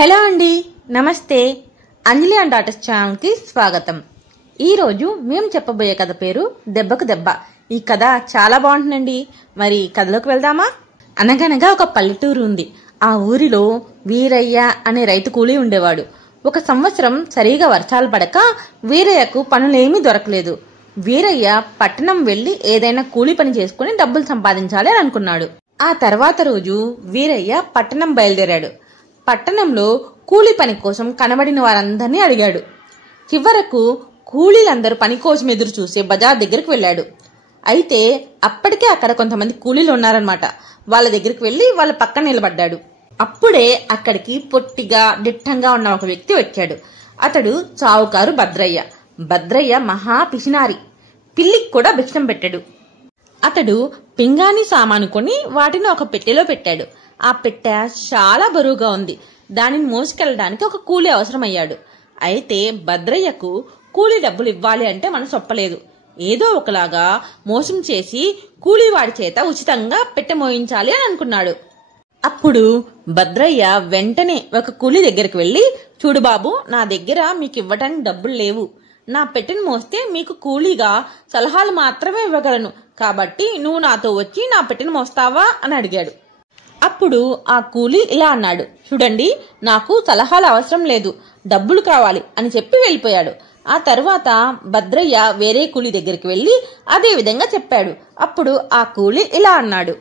Hello అండి, నమస్తే. అంజలి and daughters ఛానల్కి స్వాగతం. ఈరోజు మేము చెప్పబోయే కథ పేరు దెబ్బకు దెబ్బ. ఈ కథ చాలా బాగుంటుందండి. మరి కథలోకి వెళ్దామా? అనగనగా ఒక పల్లెటూరు ఉంది. ఆ ఊరిలో వీరయ్య అనే రైతు కూలీ ఉండేవాడు. ఒక సంవత్సరం సరిగా వర్షాలు పడక వీరయ్యకు పనులేమీ దొరకలేదు. వీరయ్య పట్టణం వెళ్లి ఏదైనా కూలీ పని చేసుకుని డబ్బులు సంపాదించాలి అని అనుకున్నాడు. ఆ తర్వాత రోజు వీరయ్య పట్టణం బయలుదేరాడు. పట్టణంలో కూలీ పని కోసం కనబడిన వారందరినీ అడిగాడు. చివరకు కూలీలందరూ పని కోసం ఎదురు చూసే బజార్ దగ్గరికి వెళ్ళాడు. అయితే అప్పటికే అక్కడ కొంతమంది కూలీలు ఉన్నారనమాట. వాళ్ళ దగ్గరికి వెళ్లి వాళ్ళ పక్కన నిలబడ్డాడు. అప్పుడే అక్కడికి పొట్టిగా దిట్టంగా ఉన్న ఒక వ్యక్తి వచ్చాడు. అతడు చావుకారు భద్రయ్య. భద్రయ్య మహా పిసినారి. పిల్లికి కూడా భిక్షం పెట్టాడు. అతడు పింగాణి సామాను కొని వాటిని ఒక పెట్టెలో పెట్టాడు. ఆ పెట్టె చాలా బరువుగా ఉంది. దానిని మోసుకెళ్ళడానికి ఒక కూలీ అవసరమయ్యాడు. అయితే భద్రయ్యకు కూలీ డబ్బులు ఇవ్వాలి అంటే మనసు ఒప్పలేదు. ఏదో ఒకలాగా మోసం చేసి కూలీవాడి చేత ఉచితంగా పెట్టె మోయించాలి అని అనుకున్నాడు. అప్పుడు భద్రయ్య వెంటనే ఒక కూలీ దగ్గరికి వెళ్లి, చూడు బాబు, నా దగ్గర మీకు ఇవ్వటానికి డబ్బులు లేవు. నా పెట్టెను మోస్తే మీకు కూలీగా సలహాలు మాత్రమే ఇవ్వగలను. కాబట్టి నువ్వు నాతో వచ్చి నా పెట్టెను మోస్తావా అని అడిగాడు. అప్పుడు ఆ కూలీ ఇలా అన్నాడు, చూడండి, నాకు సలహాలు అవసరం లేదు, డబ్బులు కావాలి అని చెప్పి వెళ్ళిపోయాడు. ఆ తర్వాత భద్రయ్య వేరే కూలీ దగ్గరికి వెళ్లి అదే విధంగా చెప్పాడు. అప్పుడు ఆ కూలీ ఇలా అన్నాడు,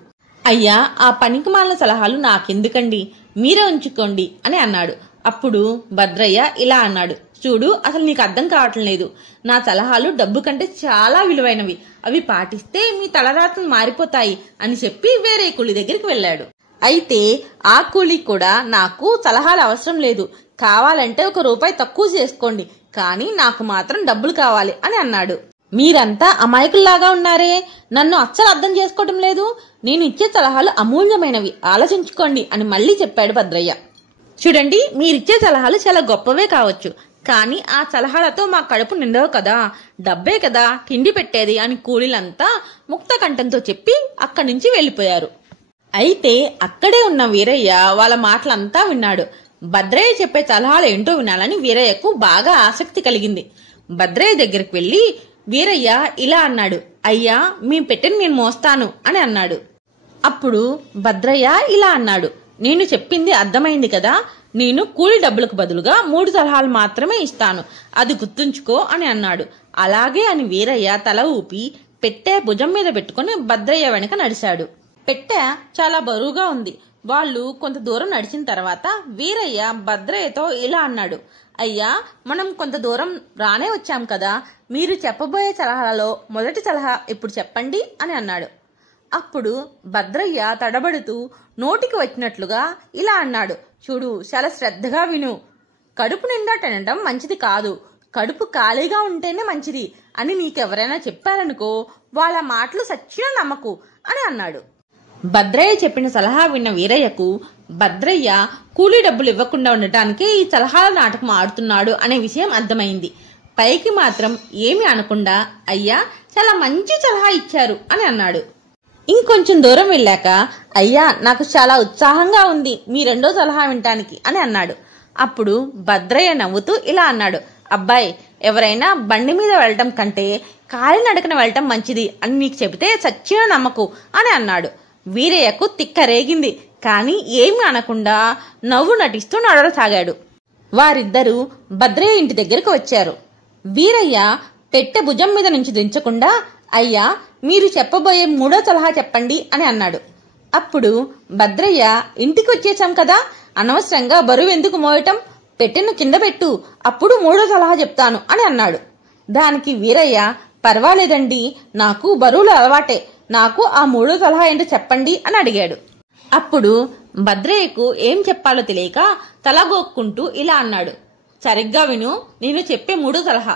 అయ్యా, ఆ పనికి మాలిన సలహాలు నాకెందుకండి, మీరే ఉంచుకోండి అని అన్నాడు. అప్పుడు భద్రయ్య ఇలా అన్నాడు, చూడు, అసలు నీకు అర్థం కావటం లేదు. నా సలహాలు డబ్బు కంటే చాలా విలువైనవి. అవి పాటిస్తే మీ తలరాతలు మారిపోతాయి అని చెప్పి వేరే కూలీ దగ్గరికి వెళ్ళాడు. అయితే ఆ కూలీ కూడా, నాకు సలహాలు అవసరం లేదు, కావాలంటే ₹1 తక్కువ చేసుకోండి, కానీ నాకు మాత్రం డబ్బులు కావాలి అని అన్నాడు. మీరంతా అమాయకుల్లాగా ఉన్నారే, నన్ను అస్సలు అర్థం చేసుకోవటం లేదు. నేను ఇచ్చే సలహాలు అమూల్యమైనవి, ఆలోచించుకోండి అని మళ్ళీ చెప్పాడు భద్రయ్య. చూడండి, మీరిచ్చే సలహాలు చాలా గొప్పవే కావచ్చు, కానీ ఆ సలహాలతో మా కడుపు నిండవు కదా, డబ్బే కదా తిండి పెట్టేది అని కూలీలంతా ముక్త కంఠంతో చెప్పి అక్కడి నుంచి వెళ్లిపోయారు. అయితే అక్కడే ఉన్న వీరయ్య వాళ్ళ మాటలంతా విన్నాడు. భద్రయ్య చెప్పే సలహాలు ఏంటో వినాలని వీరయ్యకు బాగా ఆసక్తి కలిగింది. భద్రయ్య దగ్గరికి వెళ్లి వీరయ్య ఇలా అన్నాడు, అయ్యా, మీ పెట్టెని నేను మోస్తాను అని అన్నాడు. అప్పుడు భద్రయ్య ఇలా అన్నాడు, నేను చెప్పింది అర్థమైంది కదా, నేను కూలి డబ్బులకు బదులుగా 3 సలహాలు మాత్రమే ఇస్తాను, అది గుర్తుంచుకో అని అన్నాడు. అలాగే అని వీరయ్య తల ఊపి పెట్టె భుజం మీద పెట్టుకుని భద్రయ్య వెనక నడిచాడు. పెట్టె చాలా బరువుగా ఉంది. వాళ్ళు కొంత దూరం నడిచిన తర్వాత వీరయ్య భద్రయ్యతో ఇలా అన్నాడు, అయ్యా, మనం కొంత దూరం రానే వచ్చాం కదా, మీరు చెప్పబోయే సలహాలలో మొదటి సలహా ఇప్పుడు చెప్పండి అని అన్నాడు. అప్పుడు భద్రయ్య తడబడుతూ నోటికి వచ్చినట్లుగా ఇలా అన్నాడు, చూడు, చాలా శ్రద్ధగా విను. కడుపు నిండా తినడం మంచిది కాదు, కడుపు ఖాళీగా ఉంటేనే మంచిది అని నీకెవరైనా చెప్పారనుకో, వాళ్ళ మాటలు సచ్చినా నమ్మకు అని అన్నాడు. భద్రయ్య చెప్పిన సలహా విన్న వీరయ్యకు భద్రయ్య కూలీ డబ్బులు ఇవ్వకుండా ఉండటానికి ఈ సలహాల నాటకం ఆడుతున్నాడు అనే విషయం అర్థమైంది. పైకి మాత్రం ఏమి అనకుండా, అయ్యా, చాలా మంచి సలహా ఇచ్చారు అని అన్నాడు. ఇంకొంచెం దూరం వెళ్ళాక, అయ్యా, నాకు చాలా ఉత్సాహంగా ఉంది మీ రెండో సలహా వినటానికి అని అన్నాడు. అప్పుడు భద్రయ్య నవ్వుతూ ఇలా అన్నాడు, అబ్బాయి, ఎవరైనా బండి మీద వెళ్ళటం కంటే కాలినడకన వెళ్ళటం మంచిది అని నీకు చెబితే సచ్చినా నమ్మకు అని అన్నాడు. వీరయ్యకు తిక్క రేగింది, కానీ ఏమి అనకుండా నవ్వు నటిస్తూ నడవసాగాడు. వారిద్దరూ భద్రయ్య ఇంటి దగ్గరకు వచ్చారు. వీరయ్య పెట్టె భుజం మీద నుంచి దించకుండా, అయ్యా, మీరు చెప్పబోయే 3వ సలహా చెప్పండి అని అన్నాడు. అప్పుడు భద్రయ్య, ఇంటికి వచ్చేసాం కదా, అనవసరంగా బరువు ఎందుకు మోయటం, పెట్టెను కింద పెట్టు, అప్పుడు 3వ సలహా చెప్తాను అని అన్నాడు. దానికి వీరయ్య, పర్వాలేదండి, నాకు బరువులు అలవాటే, నాకు ఆ 3వ సలహా ఏంటో చెప్పండి అని అడిగాడు. అప్పుడు భద్రయ్యకు ఏం చెప్పాలో తెలియక తలగొక్కుంటూ ఇలా అన్నాడు, సరిగ్గా విను, నేను చెప్పే 3వ సలహా.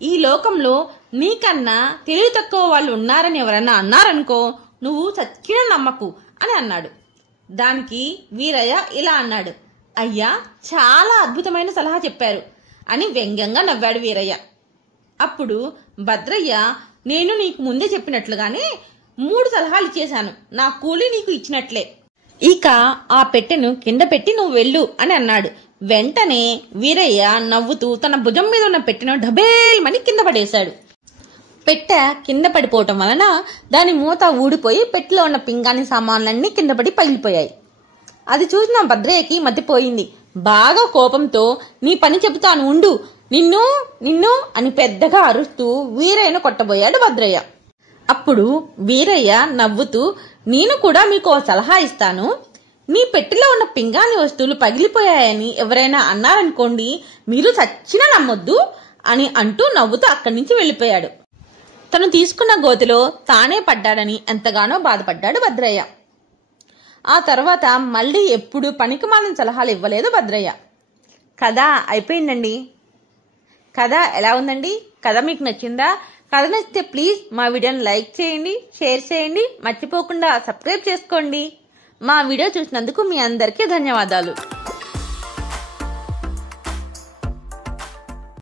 ఈ లోకంలో నీకన్నా తెలివి తక్కువ వాళ్ళు ఉన్నారని ఎవరన్నా అన్నారనుకో, నువ్వు సచ్చినా నమ్మకు అని అన్నాడు. దానికి వీరయ్య ఇలా అన్నాడు, అయ్యా, చాలా అద్భుతమైన సలహా చెప్పారు అని వ్యంగ్యంగా నవ్వాడు వీరయ్య. అప్పుడు భద్రయ్య, నేను నీకు ముందే చెప్పినట్లుగానే 3 సలహాలు ఇచ్చేశాను, నా కూలీ నీకు ఇచ్చినట్లే. ఇక ఆ పెట్టెను కింద పెట్టి నువ్వు వెళ్ళు అని అన్నాడు. వెంటనే వీరయ్య నవ్వుతూ తన భుజం మీద ఉన్న పెట్టెను ఢబేల్మని కింద పడేశాడు. పెట్టె కింద పడిపోవటం వలన దాని మూత ఊడిపోయి పెట్టెలో ఉన్న పింగాణి సామాన్లన్నీ కింద పడి పగిలిపోయాయి. అది చూసిన భద్రయ్యకి మతిపోయింది. బాగా కోపంతో నీ పని చెబుతాను ఉండు, నిన్ను నిన్ను అని పెద్దగా అరుస్తూ వీరయ్యను కొట్టబోయాడు భద్రయ్య. అప్పుడు వీరయ్య నవ్వుతూ, నేను కూడా మీకు ఓ సలహా ఇస్తాను. మీ పెట్టెలో ఉన్న పింగాణి వస్తువులు పగిలిపోయాయని ఎవరైనా అన్నారనుకోండి, మీరు చచ్చినా నమ్మొద్దు అని అంటూ నవ్వుతూ అక్కడి నుంచి వెళ్ళిపోయాడు. తను తీసుకున్న గోతిలో తానే పడ్డాడని ఎంతగానో బాధపడ్డాడు భద్రయ్య. ఆ తర్వాత మళ్ళీ ఎప్పుడు పనికిమాలిన సలహాలు ఇవ్వలేదు భద్రయ్య. కథ అయిపోయిందండి. కథ ఎలా ఉందండి? కథ మీకు నచ్చిందా? కథ నచ్చితే ప్లీజ్ మా వీడియోని లైక్ చేయండి, షేర్ చేయండి, మర్చిపోకుండా సబ్స్క్రైబ్ చేసుకోండి. మా వీడియో చూసినందుకు మీ అందరికీ ధన్యవాదాలు.